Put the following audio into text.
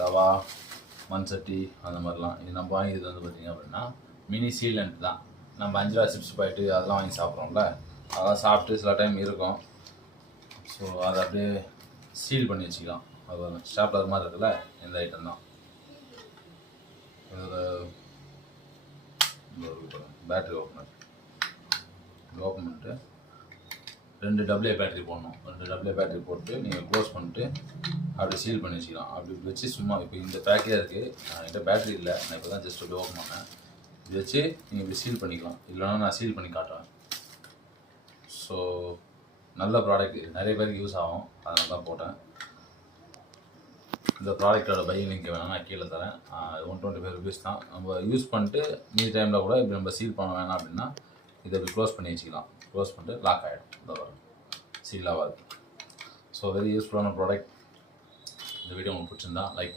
தவா, மண் சட்டி அந்த மாதிரிலாம். இது நம்ம வாங்கியது வந்து பார்த்திங்க அப்படின்னா மினி சீலண்ட் தான். நம்ம 5 ரூபா சிப்ஸ் பாக்கெட்டு அதெல்லாம் வாங்கி சாப்பிட்றோம்ல, அதெல்லாம் சாப்பிட்டு சில டைம் இருக்கும். ஸோ அதை அப்படியே சீல் பண்ணி வச்சுக்கலாம். அது ஸ்டாப்லர் மாதிரி இருக்குல்ல, இந்த ஐட்டம் தான். பேட்ரி ஓப்பனர் இது ஓப்பன் பண்ணிட்டு 2 டபிள்யூ பேட்டரி போடணும். 2 டபிள்யூ பேட்டரி போட்டு நீங்கள் க்ளோஸ் பண்ணிட்டு அப்படி சீல் பண்ணி வச்சுக்கலாம். அப்படி வச்சு சும்மா இப்போ இந்த பேக்கே இருக்குது, என்கிட்ட பேட்டரி இல்லை, நான் இப்போ தான் ஜஸ்ட் அப்படி ஓப்பன் பண்ணேன். இது வச்சு நீங்கள் இப்படி சீல் பண்ணிக்கலாம். இல்லைனா நான் சீல் பண்ணி காட்டுறேன். ஸோ நல்ல ப்ராடக்ட், நிறைய பேருக்கு யூஸ் ஆகும், அதனால தான் போட்டேன். இந்த ப்ராடக்டோட பை லிங்க் வேணால் நான் கீழே தரேன். 125 ருபீஸ் தான். நம்ம யூஸ் பண்ணிட்டு மீதி டைமில் கூட இப்படி நம்ம சீல் பண்ண வேணாம் அப்படின்னா இதை இப்படி க்ளோஸ் பண்ணி வச்சுக்கலாம். க்ளோஸ் பண்ணிட்டு லாக் ஆகிடும், இந்த வரும், சீல் ஆகாது. ஸோ வெரி யூஸ்ஃபுல்லான ப்ராடக்ட். இந்த வீடியோ உங்களுக்கு பிடிச்சிருந்தா லைக் பண்ணுங்கள்.